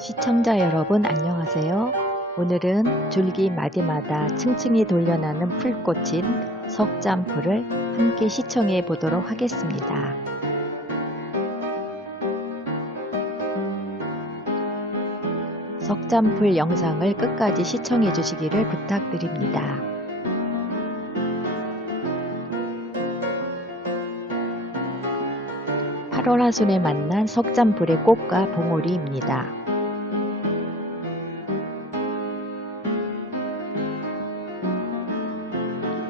시청자 여러분 안녕하세요. 오늘은 줄기 마디마다 층층이 돌려나는 풀꽃인 석잠풀을 함께 시청해 보도록 하겠습니다. 석잠풀 영상을 끝까지 시청해 주시기를 부탁드립니다. (8월) 하순에 만난 석잠풀의 꽃과 봉오리입니다.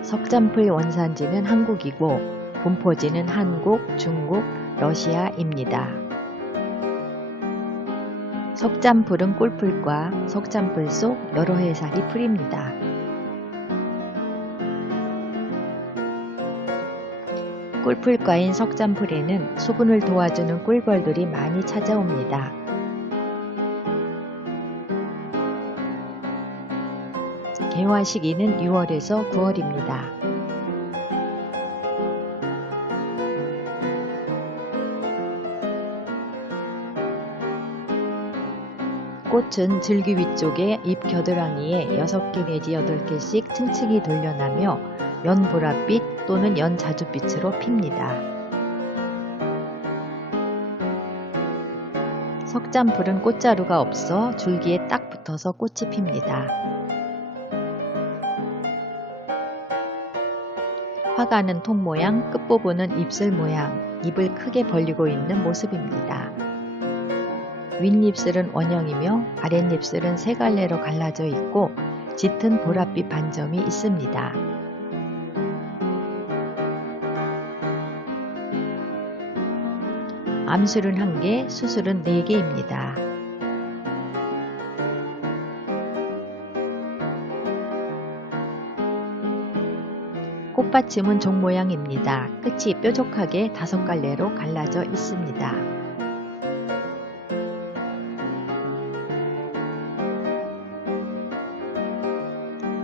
석잠풀 원산지는 한국이고 분포지는 한국, 중국, 러시아입니다. 석잠풀은 꿀풀과 석잠풀 속 여러 해살이 풀입니다. 꿀풀과인 석잠풀에는 수분을 도와주는 꿀벌들이 많이 찾아옵니다. 개화 시기는 6월에서 9월입니다. 꽃은 줄기 위쪽에 잎 겨드랑이에 6개 내지 8개씩 층층이 돌려나며 연보랏빛 또는 연자줏빛으로 핍니다. 석잠풀은 꽃자루가 없어 줄기에 딱 붙어서 꽃이 핍니다. 화가는 통 모양, 끝부분은 입술 모양, 입을 크게 벌리고 있는 모습입니다. 윗입술은 원형이며 아랫입술은 세 갈래로 갈라져 있고 짙은 보랏빛 반점이 있습니다. 암술은 1개, 수술은 4개입니다. 꽃받침은 종 모양입니다. 끝이 뾰족하게 다섯 갈래로 갈라져 있습니다.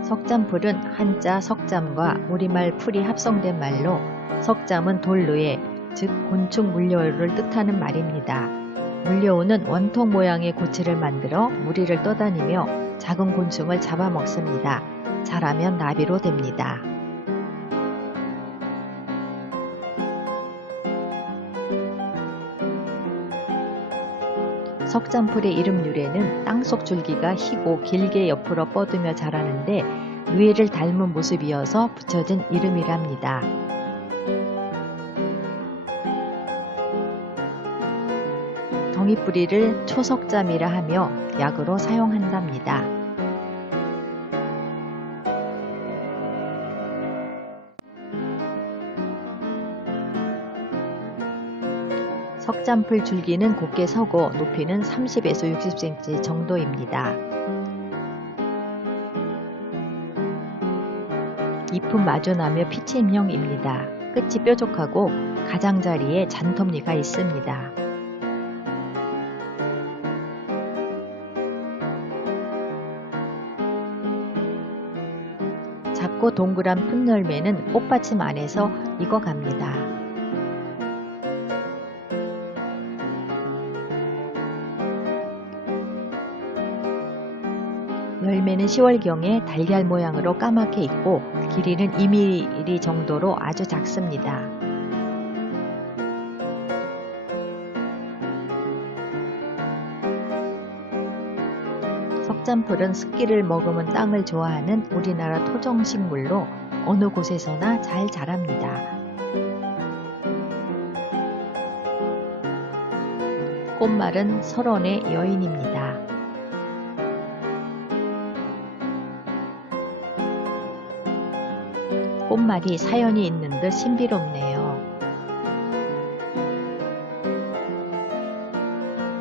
석잠풀은 한자 석잠과 우리말 풀이 합성된 말로 석잠은 돌루에 즉 곤충 물려오를 뜻하는 말입니다. 물려오는 원통 모양의 고치를 만들어 무리를 떠다니며 작은 곤충을 잡아먹습니다. 자라면 나비로 됩니다. 석잠풀의 이름 유래는 땅속 줄기가 희고 길게 옆으로 뻗으며 자라는데 누에를 닮은 모습이어서 붙여진 이름이랍니다. 덩이뿌리를 초석잠이라 하며 약으로 사용한답니다. 석잠풀 줄기는 곱게 서고 높이는 30에서 60cm 정도입니다. 잎은 마주나며 피침형입니다. 끝이 뾰족하고 가장자리에 잔톱니가 있습니다. 작고 동그란 풋 열매는 꽃받침 안에서 익어갑니다. 열매는 10월경에 달걀 모양으로 까맣게 있고 길이는 2mm 정도로 아주 작습니다. 석잠풀은 습기를 머금은 땅을 좋아하는 우리나라 토종식물로 어느 곳에서나 잘 자랍니다. 꽃말은 설원의 여인입니다. 꽃말이 사연이 있는 듯 신비롭네요.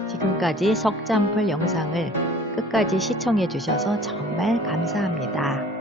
지금까지 석잠풀 영상을 끝까지 시청해 주셔서 정말 감사합니다.